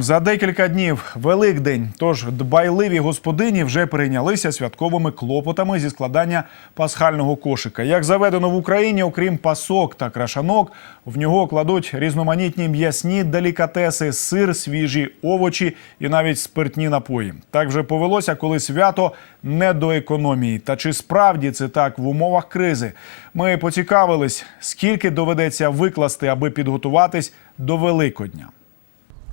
За декілька днів Великдень. Тож дбайливі господині вже перейнялися святковими клопотами зі складання пасхального кошика. Як заведено в Україні, окрім пасок та крашанок, в нього кладуть різноманітні м'ясні делікатеси, сир, свіжі овочі і навіть спиртні напої. Так вже повелося, коли свято не до економії. Та чи справді це так в умовах кризи? Ми поцікавились, скільки доведеться викласти, аби підготуватись до Великодня.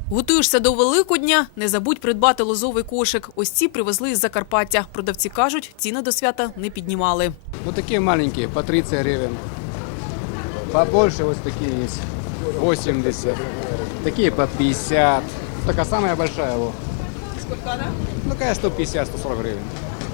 Готуєшся до Великодня, не забудь придбати лозовий кошик. Ось ці привезли із Закарпаття. Продавці кажуть, ціни до свята не піднімали. Ну такі маленькі, по 30 гривень. Побольше ось такі є. 80. Такі по 50. Така сама большая вот. Сколько она? Ну, такая 150-140 гривен.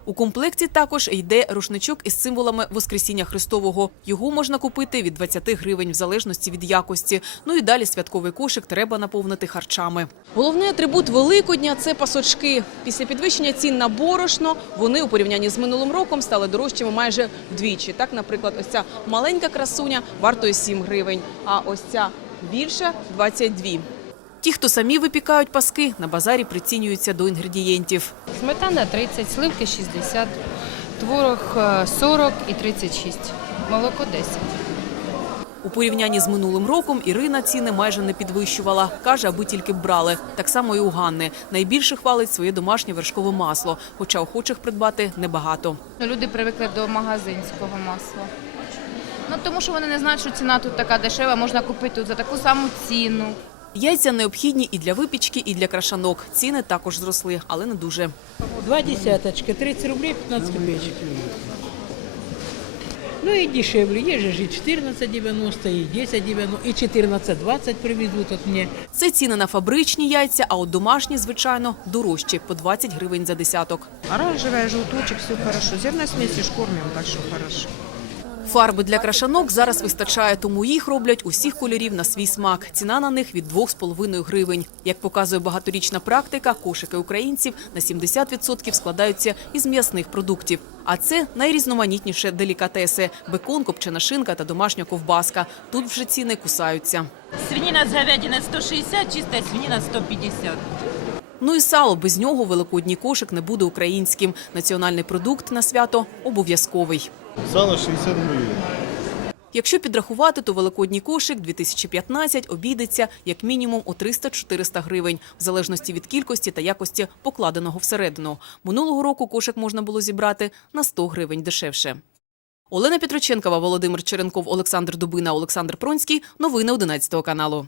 У комплекті також йде рушничок із символами Воскресіння Христового. Його можна купити від 20 гривень в залежності від якості. Ну і далі святковий кошик треба наповнити харчами. Головний атрибут Великодня це пасочки. Після підвищення цін на борошно вони у порівнянні з минулим роком стали дорожчими майже вдвічі. Так, наприклад, ось ця маленька красуня вартує 7 гривень, а ось ця більша 22. Ті, хто самі випікають паски, на базарі прицінюються до інгредієнтів. Сметана 30, сливки 60, творог е, 40 і 36, молоко 10. У порівнянні з минулим роком Ірина ціни майже не підвищувала. Каже, аби тільки б брали. Так само і у Ганни. Найбільше хвалить своє домашнє вершкове масло, хоча охочих придбати небагато. Ну, Люди привикли до магазинського масла. Ну, тому що вони не знають, що ціна тут така дешева, можна купити тут за таку саму ціну. Яйця необхідні і для випічки, і для крашанок. Ціни також зросли, але не дуже. Два десяточка, 30 рублей 15 копеечек. Ну и дешевле, есть же и 14,90, и 10,90, и 14,20 привезут от мне. Це ціни на фабричні яйця, а от домашні, звичайно, дорожчі – по 20 гривень за десяток. Оранжевая, желточек, все хорошо. Зерносмеси ж кормим, так что хорошо. Фарби для крашанок зараз вистачає, тому їх роблять усіх кольорів на свій смак. Ціна на них від 2,5 гривень. Як показує багаторічна практика, кошики українців на 70% складаються із м'ясних продуктів. А це найрізноманітніше делікатеси – бекон, копчена шинка та домашня ковбаска. Тут вже ціни кусаються. Свинина с говядиной 160, чистая свинина 150. Ну і сало. Без нього великодній кошик не буде українським. Національний продукт на свято обов'язковий. Сало 60 гривень. Якщо підрахувати, то великодній кошик 2015 обійдеться як мінімум у 300-400 гривень, в залежності від кількості та якості покладеного всередину. Минулого року кошик можна було зібрати на 100 гривень дешевше. Олена Петроченкова, Володимир Черенков, Олександр Дубина, Олександр Пронський. Новини 11 каналу.